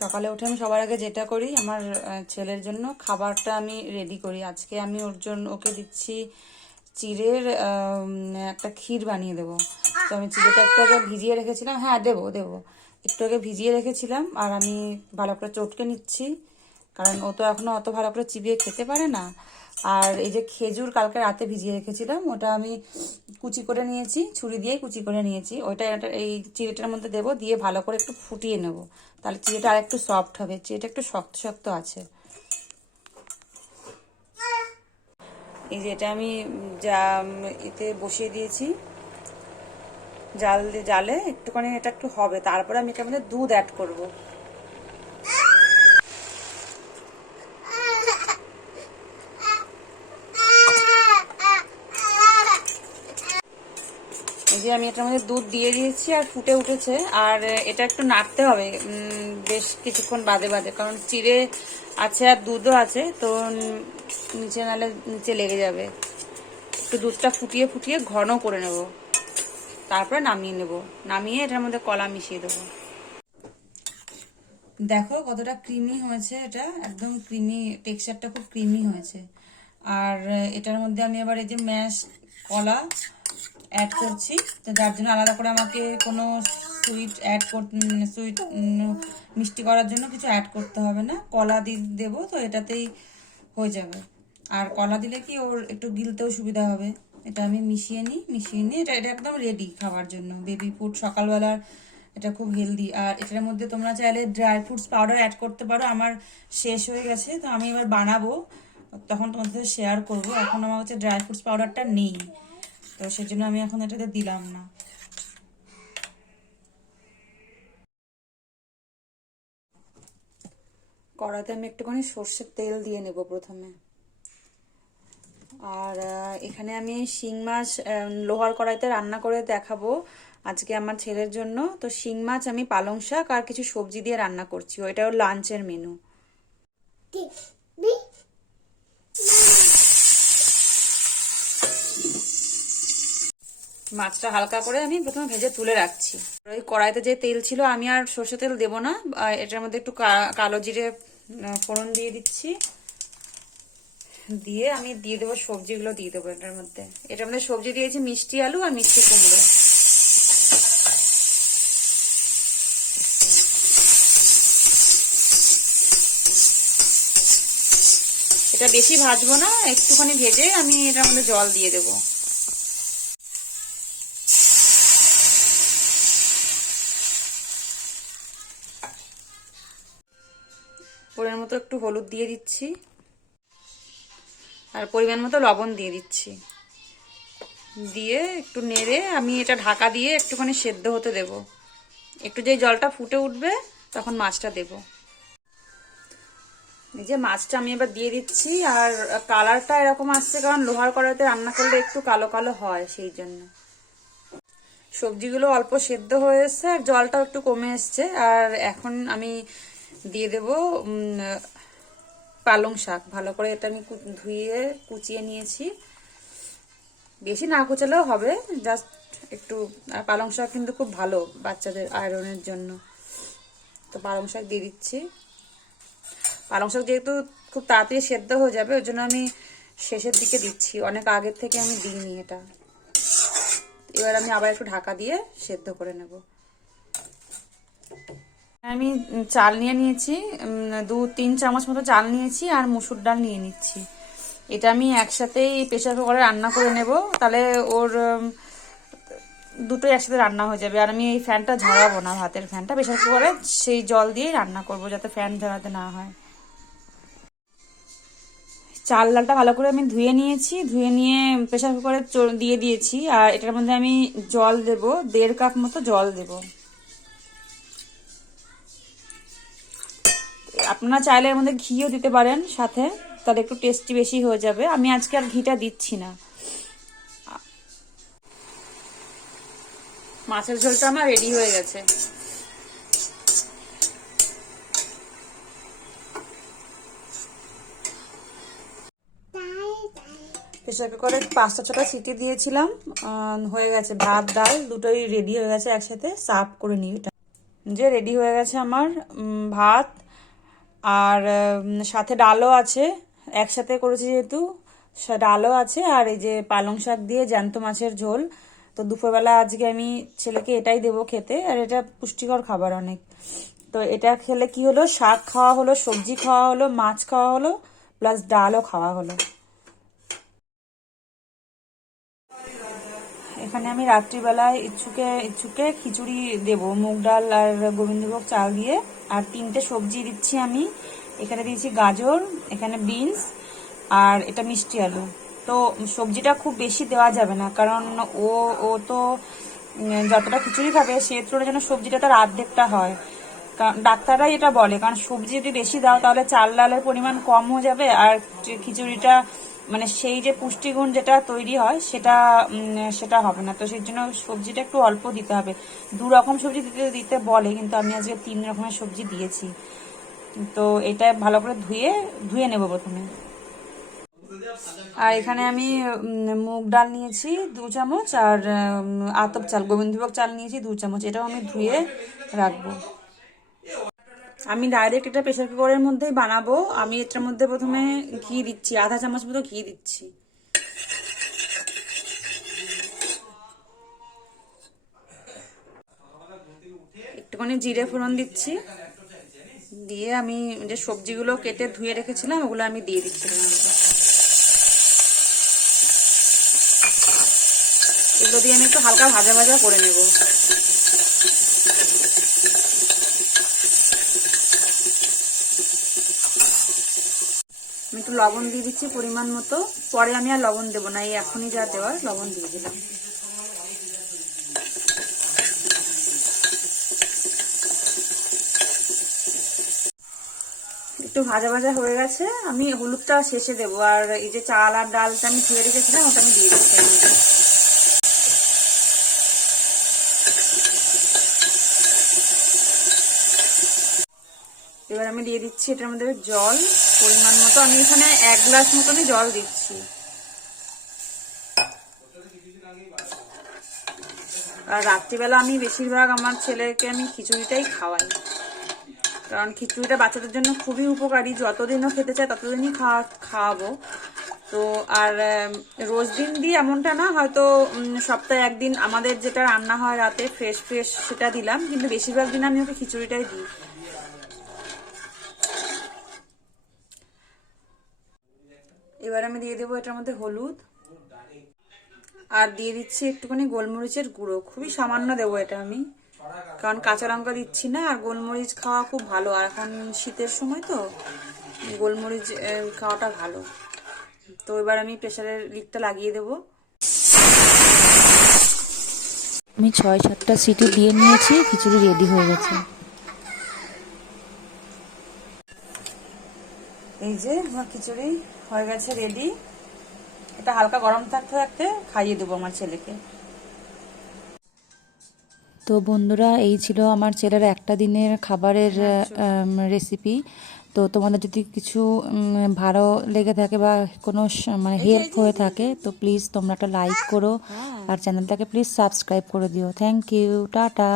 সকালে উঠে আমি সবার আগে যেটা করি, আমার ছেলের জন্য খাবারটা আমি রেডি করি। আজকে আমি ওর জন্য, ওকে দিচ্ছি চিড়ের একটা ক্ষীর বানিয়ে দেবো। তো আমি চিড়েটা একটু আগে ভিজিয়ে রেখেছিলাম। হ্যাঁ দেবো দেবো। একটু আগে ভিজিয়ে রেখেছিলাম আর আমি ভালো করে চটকে নিচ্ছি। কারণ ও তো এখনও অত ভালো করে চিবিয়ে খেতে পারে না। আর এই যে খেজুর কালকে রাতে ভিজিয়ে রেখেছিলাম, ওটা আমি কুচি করে নিয়েছি, ছুরি দিয়ে কুচি করে নিয়েছি। ওইটা এই চিড়েটার মধ্যে দেবো, দিয়ে ভালো করে একটু ফুটিয়ে নেব। তাহলে চিড়েটা আর একটু সফট হবে, চিড়েটা একটু শক্ত শক্ত আছে। এই যে এটা আমি যা এতে বসিয়ে দিয়েছি। জাল দিয়ে, জালে একটুখানি এটা একটু হবে, তারপরে আমি এটার মধ্যে দুধ অ্যাড করব। যে আমি এটার মধ্যে দুধ দিয়ে দিয়েছি আর ফুটে উঠেছে। আর এটা একটু নাড়তে হবে বেশ কিছুক্ষণ বাদে বাদে, কারণ চিড়ে আছে আর দুধও আছে, তো নিচে নালে নিচে লেগে যাবে। একটু দুধটা ফুটিয়ে ফুটিয়ে ঘন করে নেব। তারপরে নামিয়ে নেব। নামিয়ে এটার মধ্যে কলা মিশিয়ে দেবো। দেখো কতটা ক্রিমি হয়েছে এটা। একদম ক্রিমি, টেক্সচারটা খুব ক্রিমি হয়েছে। আর এটার মধ্যে আমি আবার এই যে ম্যাশ কলা অ্যাড করছি। তো যার জন্য আলাদা করে আমাকে কোনো সুইট অ্যাড কর সুইট মিষ্টি করার জন্য কিছু অ্যাড করতে হবে না। কলা দি দেবো, তো এটাতেই হয়ে যাবে। আর কলা দিলে কি ওর একটু গিলতেও সুবিধা হবে। এটা আমি মিশিয়ে নিই মিশিয়ে নিই এটা এটা একদম রেডি খাওয়ার জন্য। বেবি ফুড সকালবেলার এটা খুব হেলদি আর এটার মধ্যে তোমরা চাইলে ড্রাই ফ্রুটস পাউডার অ্যাড করতে পারো। আমার শেষ হয়ে গেছে, তো আমি এবার বানাবো। তখন তোমাদের শেয়ার করব। এখন আমার হচ্ছে ড্রাই ফ্রুটস পাউডারটা নেই। তো সেজন্য আমি এখন এটাতে দিলাম না। কড়াতে আমি একটুখানি সর্ষের তেল দিয়ে নেব প্রথমে। আর এখানে আমি শিং মাছ লোহার কড়াইতে রান্না করে দেখাবো আজকে আমার ছেলের জন্য। তো শিং মাছ আমি পালং শাক আর কিছু সবজি দিয়ে রান্না করছি। ওইটাও লাঞ্চের মেনু। মাছটা হালকা করে আমি প্রথমে ভেজে তুলে রাখছি। ওই কড়াইতে যে তেল ছিল, আমি আর সর্ষে তেল দেবো না। এটার মধ্যে একটু কালো জিরে ফোড়ন দিয়ে দিচ্ছি। দিয়ে আমি দিয়ে দেবো সবজিগুলো, দিয়ে দেবো এটার মধ্যে। এটার মধ্যে সবজি দিয়েছি মিষ্টি আলু আর মিষ্টি কুমড়ো। এটা বেশি ভাজবো না, একটুখানি ভেজে আমি এটার মধ্যে জল দিয়ে দেবো। পরিমাণ মতো একটু হলুদ দিয়ে দিচ্ছি। আর পরিমাণ মতো লবণ দিয়ে দিচ্ছি। দিয়ে একটু নেড়ে আমি এটা ঢাকা দিয়ে একটুখানি সেদ্ধ হতে দেব। একটু যেই জলটা ফুটে উঠবে, তখন মাছটা দেব। এই যে মাছটা আমি এবার দিয়ে দিচ্ছি, আর কালারটা এরকম আসছে, কারণ লোহার কড়াইতে রান্না করলে একটু কালো কালো হয় সেই জন্য। সবজিগুলো অল্প সেদ্ধ হয়ে এসছে আর জলটাও একটু কমে এসছে। আর এখন আমি দিয়ে দেব পালং শাক। ভালো করে এটা আমি ধুয়ে কুচিয়ে নিয়েছি। বেশি না কুচালেও হবে জাস্ট একটু, আর পালং শাক কিন্তু খুব ভালো বাচ্চাদের আয়রনের জন্য। তো পালং শাক দিয়ে দিচ্ছি। পালং শাক যেহেতু খুব তাড়াতাড়ি সেদ্ধ হয়ে যাবে, ওই জন্য আমি শেষের দিকে দিচ্ছি। অনেক আগের থেকে আমি দিইনি এটা। এবার আমি আবার একটু ঢাকা দিয়ে সেদ্ধ করে নেব। আমি চাল নিয়ে নিয়েছি দু, তিন চামচ মতো চাল নিয়েছি আর মুসুর ডাল নিয়ে নিচ্ছি। এটা আমি একসাথেই প্রেশার কুকারে রান্না করে নেব। তাহলে ওর দুটোই একসাথে রান্না হয়ে যাবে। আর আমি এই ফ্যানটা ঝরাবো না, ভাতের ফ্যানটা। প্রেশার কুকারে সেই জল দিয়েই রান্না করব যাতে ফ্যান ঝরাতে না হয়। চাল ডালটা ভালো করে আমি ধুয়ে নিয়েছি। ধুয়ে নিয়ে প্রেশার কুকারে দিয়ে দিয়েছি। আর এটার মধ্যে আমি জল দেব, দেড় কাপ মতো জল দেব। আপনারা চাইলে এর মধ্যে ঘিও দিতে পারেন সাথে, তাহলে একটু টেস্টি বেশি হয়ে যাবে। আমি আজকে আর ঘিটা দিচ্ছি না। মাছের ঝোলটা আমার রেডি হয়ে গেছে। প্রেশার কুকারে পাঁচটা ছটা সিটি দিয়েছিলাম হয়ে গেছে ভাত, ডাল, দুটোই রেডি হয়ে গেছে একসাথে। সার্ভ করে নিই যে রেডি হয়ে গেছে আমার ভাত আর সাথে ডালও আছে। একসাথে করেছি যেহেতু ডালও আছে আর এই যে পালং শাক দিয়ে জ্যান্ত মাছের ঝোল। তো দুপুরবেলা আজকে আমি ছেলেকে এটাই দেব খেতে আর এটা পুষ্টিকর খাবার অনেক। তো এটা খেলে কি হলো? শাক খাওয়া হলো, সবজি খাওয়া হলো, মাছ খাওয়া হলো, প্লাস ডালও খাওয়া হলো। এখানে আমি রাত্রিবেলায় ইচ্ছুকে ইচ্ছুকে খিচুড়ি দেব, মুগ ডাল আর গোবিন্দভোগ চাল দিয়ে। আর তিনটে সবজি দিচ্ছি আমি। এখানে দিয়েছি গাজর, এখানে বিনস আর এটা মিষ্টি আলু। তো সবজিটা খুব বেশি দেওয়া যাবে না, কারণ ও ও তো যতটা খিচুড়ি খাবে, সে তুলনায় যেন সবজিটা তার অর্ধেকটা হয়। ডাক্তাররাই এটা বলে, কারণ সবজি যদি বেশি দাও, তাহলে চাল ডালের পরিমাণ কম হয়ে যাবে আর খিচুড়িটা মানে সেই যে পুষ্টিগুণ যেটা তৈরি হয়, সেটা সেটা হবে না। তো সেই জন্য সবজিটা একটু অল্প দিতে হবে। দু রকম সবজি দিতে দিতে বলে, কিন্তু আমি আজকে তিন রকমের সবজি দিয়েছি। তো এটা ভালো করে ধুয়ে ধুয়ে নেব প্রথমে। আর এখানে আমি মুগ ডাল নিয়েছি, দু চামচ, আর আতপ চাল, গোবিন্দভোগ চাল নিয়েছি, দু চামচ। এটাও আমি ধুয়ে রাখব। আমি ডাইরেক্ট এটা প্রেশার কুকারের মধ্যেই বানাবো। আমি এটার মধ্যে প্রথমে ঘি দিচ্ছি, আধা চামচ মতো ঘি দিচ্ছি। একটুখানি জিরে ফোড়ন দিচ্ছি। দিয়ে আমি যে সবজিগুলো কেটে ধুয়ে রেখেছিলাম, ওগুলো আমি দিয়ে দিচ্ছি। এগুলো দিয়ে আমি একটু হালকা ভাজা ভাজা করে নেব। লবণ দিয়ে দিচ্ছি পরিমাণ মতো। পরে আমি আর লবণ দেবো না, এই এখনই যা দেওয়ার লবণ দিয়ে দিলাম। একটু ভাজা ভাজা হয়ে গেছে, আমি হলুদটা শেষে দেবো। আর এই যে চাল আর ডালটা আমি ধুয়ে রেখেছিলাম, ওটা আমি দিয়ে দিচ্ছি। এবার আমি দিয়ে দিচ্ছি এটার মধ্যে জল, পরিমাণ মতো। আমি এখানে এক গ্লাস মতনই জল দিচ্ছি। আর রাত্রিবেলা আমি বেশিরভাগ আমার ছেলেকে আমি খিচুড়িটাই খাওয়াই। কারণ খিচুড়িটা বাচ্চাদের জন্য খুবই উপকারী। যতদিনও খেতে চায় ততদিনই খাওয়া, খাওয়াবো। তো আর রোজ দিন দিয়ে এমনটা না, হয়তো সপ্তাহে একদিন আমাদের যেটা রান্না হয় রাতে, ফ্রেশ ফ্রেশ সেটা দিলাম। কিন্তু বেশিরভাগ দিন আমি ওকে খিচুড়িটাই দিই। এবার আমি দিয়ে দেবো এটার মধ্যে হলুদ। আর দিয়ে দিচ্ছি একটুখানি গোলমরিচের গুঁড়ো। খুবই সামান্য দেবো এটা আমি। কারণ কাঁচা লঙ্কা দিচ্ছি না, আর গোলমরিচ খাওয়া খুব ভালো। আর এখন শীতের সময় তো গোলমরিচ খাওয়াটা ভালো। তো এবার আমি প্রেশারের লিকটা লাগিয়ে দেবো। আমি ছয় সাতটা সিটি দিয়ে নিয়েছি, খিচুড়ি রেডি হয়ে গেছে। এই যে আমার খিচুড়ি হয়ে গেছে রেডি এটা হালকা গরম থাকতে থাকতে খাইয়ে দেবো আমার ছেলেকে। তো বন্ধুরা এই ছিল আমার ছেলের একটা দিনের খাবারের রেসিপি তো তোমাদের যদি কিছু ভালো লেগে থাকে বা কোনো মানে হেল্প হয়ে থাকে তো প্লিজ তোমরা একটা লাইক করো আর চ্যানেলটাকে প্লিজ সাবস্ক্রাইব করে দিও। Thank you tata